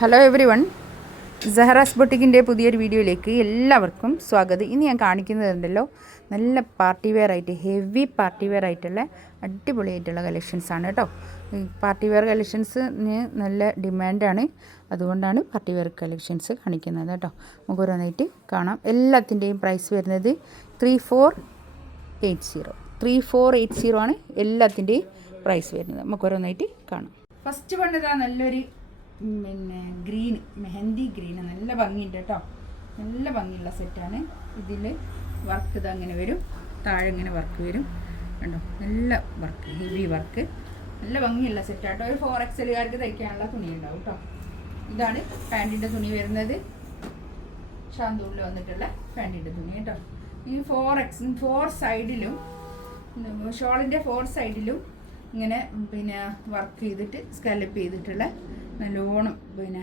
Hello every one, സഹറാസ് ബൊട്ടിക്കിൻ്റെ പുതിയൊരു വീഡിയോയിലേക്ക് എല്ലാവർക്കും സ്വാഗതം. ഇന്ന് ഞാൻ കാണിക്കുന്നതുണ്ടല്ലോ നല്ല പാർട്ടി വെയർ ആയിട്ട്, ഹെവി പാർട്ടി വെയർ ആയിട്ടുള്ള അടിപൊളിയായിട്ടുള്ള കളക്ഷൻസാണ് കേട്ടോ. പാർട്ടി വെയർ കളക്ഷൻസിന് നല്ല ഡിമാൻഡാണ്, അതുകൊണ്ടാണ് പാർട്ടി വെയർ കളക്ഷൻസ് കാണിക്കുന്നത് കേട്ടോ. നമുക്ക് ഓരോന്നായിട്ട് കാണാം. എല്ലാത്തിൻ്റെയും പ്രൈസ് വരുന്നത് 3480 ആണ് എല്ലാത്തിൻ്റെയും പ്രൈസ് വരുന്നത്. നമുക്ക് ഓരോന്നായിട്ട് കാണാം. ഫസ്റ്റ് പണ്ടതാ നല്ലൊരു ഗ്രീൻ, മെഹന്തി ഗ്രീൻ, നല്ല ഭംഗിയുണ്ട് കേട്ടോ. നല്ല ഭംഗിയുള്ള സെറ്റാണ്. ഇതിൽ വർക്ക് ഇത് അങ്ങനെ വരും, താഴെ ഇങ്ങനെ വർക്ക് വരും കണ്ടോ. നല്ല വർക്ക്, ഹെവി വർക്ക്, നല്ല ഭംഗിയുള്ള സെറ്റാട്ടോ. ഒരു 4XL തയ്ക്കാനുള്ള തുണി ഉണ്ടാവും കേട്ടോ. ഇതാണ് പാൻറ്റിൻ്റെ തുണി വരുന്നത്, ഷാന്തൂരിൽ വന്നിട്ടുള്ള പാൻറ്റിൻ്റെ തുണി കേട്ടോ. ഈ 4 സൈഡിലും, ഷോളിൻ്റെ 4 സൈഡിലും ഇങ്ങനെ വർക്ക് ചെയ്തിട്ട് സ്കാലപ്പ് ചെയ്തിട്ടുള്ള നല്ലോണം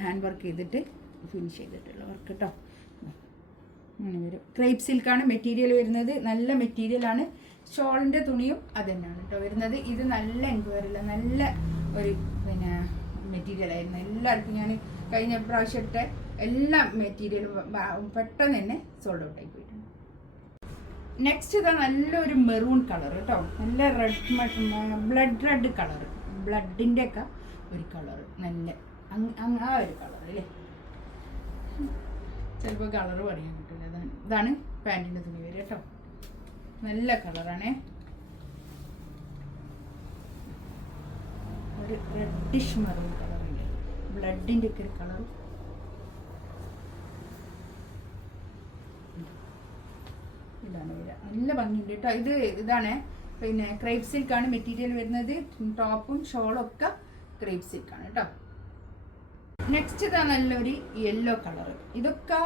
ഹാൻഡ് വർക്ക് ചെയ്തിട്ട് ഫിനിഷ് ചെയ്തിട്ടുള്ള വർക്ക് കേട്ടോ. അങ്ങനെ വരും. ക്രേപ്പ് സിൽക്കാണ് മെറ്റീരിയൽ വരുന്നത്, നല്ല മെറ്റീരിയലാണ്. ഷോളിൻ്റെ തുണിയും അത് തന്നെയാണ് കേട്ടോ വരുന്നത്. ഇത് നല്ല എൻക്വയറില്ല, നല്ല ഒരു മെറ്റീരിയലായിരുന്നു. എല്ലാവർക്കും ഞാൻ കഴിഞ്ഞ പ്രാവശ്യം ഇട്ട എല്ലാ മെറ്റീരിയലും പെട്ടെന്ന് തന്നെ സോൾഡ് ഔട്ട് ആയി പോയിട്ടുണ്ട്. നെക്സ്റ്റ് ഇതാ നല്ലൊരു മെറൂൺ കളർ കേട്ടോ. നല്ല ബ്ലഡ് റെഡ് കളർ, ബ്ലഡിൻ്റെ ഒക്കെ ഒരു കളർ, നല്ല ആ ഒരു കളർ അല്ലേ, ചിലപ്പോൾ കളർ പറയാൻ കിട്ടില്ല. ഇതാണ് പാൻറ്റിൻ്റെ തുണി വരിക കേട്ടോ. നല്ല കളറാണേ, ഒരു റെഡിഷ് മെറൂൺ കളറുണ്ട്, ബ്ലഡിൻ്റെ ഒക്കെ ഒരു കളറും. ഇതാണ് വരിക, നല്ല ഭംഗിയുണ്ട് കേട്ടോ. ഇതാണ് ക്രേപ്പ് സിൽക്കാണ് മെറ്റീരിയൽ വരുന്നത്. ടോപ്പും ഷോളും ഒക്കെ ക്രേപ്പ് സിൽക്കാണ് കേട്ടോ. നെക്സ്റ്റ് ഇതാ നല്ലൊരു യെല്ലോ കളർ. ഇതൊക്കെ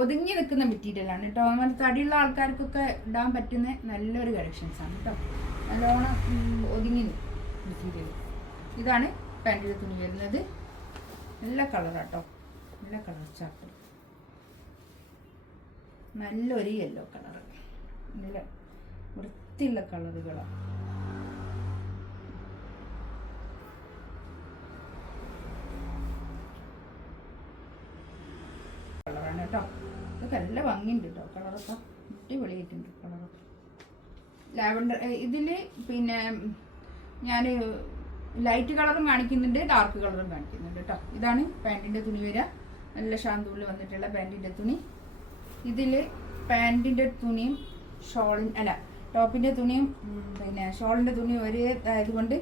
ഒതുങ്ങി നിൽക്കുന്ന മെറ്റീരിയലാണ് കേട്ടോ. നമ്മൾ തടിയുള്ള ആൾക്കാർക്കൊക്കെ ഇടാൻ പറ്റുന്ന നല്ലൊരു കളക്ഷൻസാണ് കേട്ടോ. നല്ലോണം ഒതുങ്ങി നിൽക്കും മെറ്റീരിയൽ. ഇതാണ് പാൻറ്റിൻ്റെ തുണി വരുന്നത്. നല്ല കളറാട്ടോ, നല്ല കളർ ചാർട്ട്, നല്ലൊരു യെല്ലോ കളർ, നല്ല വൃത്തിയുള്ള കളറുകളാണ്. കളറാണ് കേട്ടോ. ഇതൊക്കെ നല്ല ഭംഗിയുണ്ട് കേട്ടോ. കളറൊക്കെ അടിപൊളിയായിട്ടുണ്ട് കളറൊക്കെ. ലാവൻഡർ ഇതിൽ ഞാൻ ലൈറ്റ് കളറും കാണിക്കുന്നുണ്ട്, ഡാർക്ക് കളറും കാണിക്കുന്നുണ്ട് കേട്ടോ. ഇതാണ് പാൻറ്റിൻ്റെ തുണി വരിക, നല്ല ഷാന്തൂരിൽ വന്നിട്ടുള്ള പാൻറ്റിൻ്റെ തുണി. ഇതിൽ പാൻറ്റിൻ്റെ തുണിയും ടോപ്പിൻ്റെ തുണിയും ഷോളിൻ്റെ തുണിയും ഒരേ ആയതുകൊണ്ട്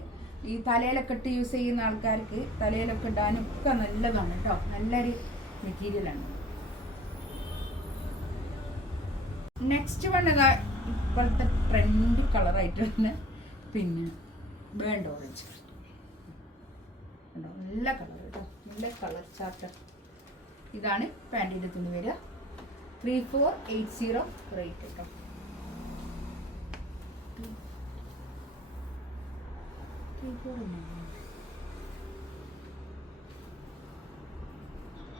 ഈ തലയിലൊക്കെ ഇട്ട് യൂസ് ചെയ്യുന്ന ആൾക്കാർക്ക് തലയിലൊക്കെ ഇടാനും ഒക്കെ നല്ലതാണ് കേട്ടോ. നല്ലൊരു മെറ്റീരിയലാണ്. നെക്സ്റ്റ് ഇതാ ഇപ്പോഴത്തെ ട്രെൻഡ് കളറായിട്ട് തന്നെ ബേൺഡ് ഓറഞ്ച്, നല്ല കളർ കേട്ടോ, നല്ല കളർ ചാർട്ട്. ഇതാണ് പാൻറ്റിൻ്റെ തുണി വരിക. 3480 റേറ്റ് കേട്ടോ.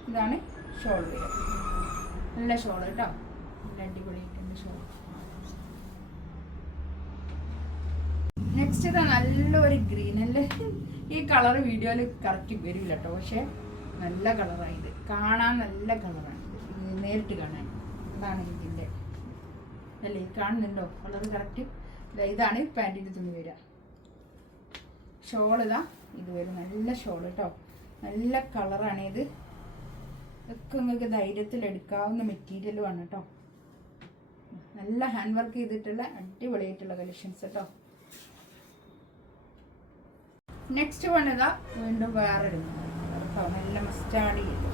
ഇതാണ് ഷോൾ വരിക, നല്ല ഷോൾ കേട്ടോ, നല്ല അടിപൊളിയായിട്ടുണ്ട് ഷോൾ. നെക്സ്റ്റ് ഇതാ നല്ലൊരു ഗ്രീൻ, നല്ല ഈ കളർ വീഡിയോയിൽ കറക്റ്റ് വരില്ല കേട്ടോ, പക്ഷെ നല്ല കളറായത്, കാണാൻ നല്ല കളറാണ് നേരിട്ട് കാണാൻ. ഇതാണ് ഇതിൻ്റെ അല്ലേ, കാണുന്നുണ്ടോ കളർ കറക്റ്റ്? ഇതാണ് പാൻറ്റിൻ്റെ തുണി വരിക. ഷോൾ ഇതാ ഇത് വരും, നല്ല ഷോൾ കേട്ടോ, നല്ല കളറാണ് ഇത്. ഇതൊക്കെ നിങ്ങൾക്ക് ധൈര്യത്തിൽ എടുക്കാവുന്ന മെറ്റീരിയലുമാണ് കേട്ടോ. നല്ല ഹാൻഡ് വർക്ക് ചെയ്തിട്ടുള്ള അടിപൊളിയായിട്ടുള്ള കളക്ഷൻസ് കേട്ടോ. നെക്സ്റ്റ് വന്നതാ വീണ്ടും വേറൊരു കേട്ടോ, നല്ല മസ്റ്റാർഡ് ചെയ്തു.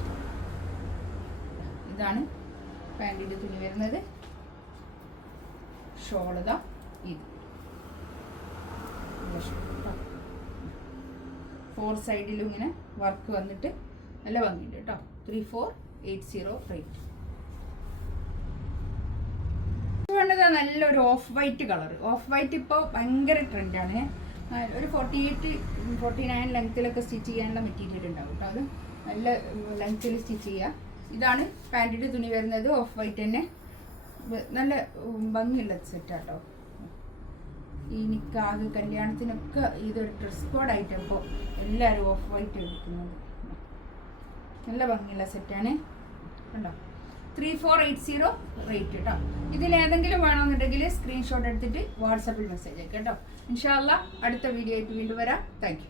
ഇതാണ് പാൻറ്റിൻ്റെ തുണി വരുന്നത്. ഷോൾ ഇതാ ഇത് 4 സൈഡിലും ഇങ്ങനെ വർക്ക് വന്നിട്ട് നല്ല ഭംഗിയുണ്ട് കേട്ടോ. 3480 റേറ്റ്. വേണ്ടത് നല്ലൊരു of white colour. Of white ഇപ്പോൾ ഭയങ്കര ട്രെൻഡാണ്. ഒരു 48-49 ലെങ്ത്തിലൊക്കെ സ്റ്റിച്ച് ചെയ്യാനുള്ള മെറ്റീരിയൽ ഉണ്ടാവും കേട്ടോ. അത് നല്ല ലെങ്ത്തിൽ സ്റ്റിച്ച് ചെയ്യുക. ഇതാണ് പാൻറ്റിൻ്റെ തുണി വരുന്നത്, ഓഫ് വൈറ്റ് തന്നെ, നല്ല ഭംഗിയുള്ള സെറ്റാട്ടോ. ഈ നിക്കാഹ് കല്യാണത്തിനൊക്കെ ഇതൊരു ഡ്രസ് കോഡായിട്ട് ഇപ്പോൾ എല്ലാവരും ഓഫ് വൈറ്റ് എടുക്കുന്നത്. നല്ല ഭംഗിയുള്ള സെറ്റാണ് കണ്ടോ. 3480 റേറ്റ് കേട്ടോ. ഇതിലേതെങ്കിലും വേണമെന്നുണ്ടെങ്കിൽ സ്ക്രീൻഷോട്ട് എടുത്തിട്ട് വാട്സാപ്പിൽ മെസ്സേജ് അയക്കാം കേട്ടോ. ഇൻഷാ അല്ലാ അടുത്ത വീഡിയോ ആയിട്ട് വീണ്ടും വരാം. Thank you.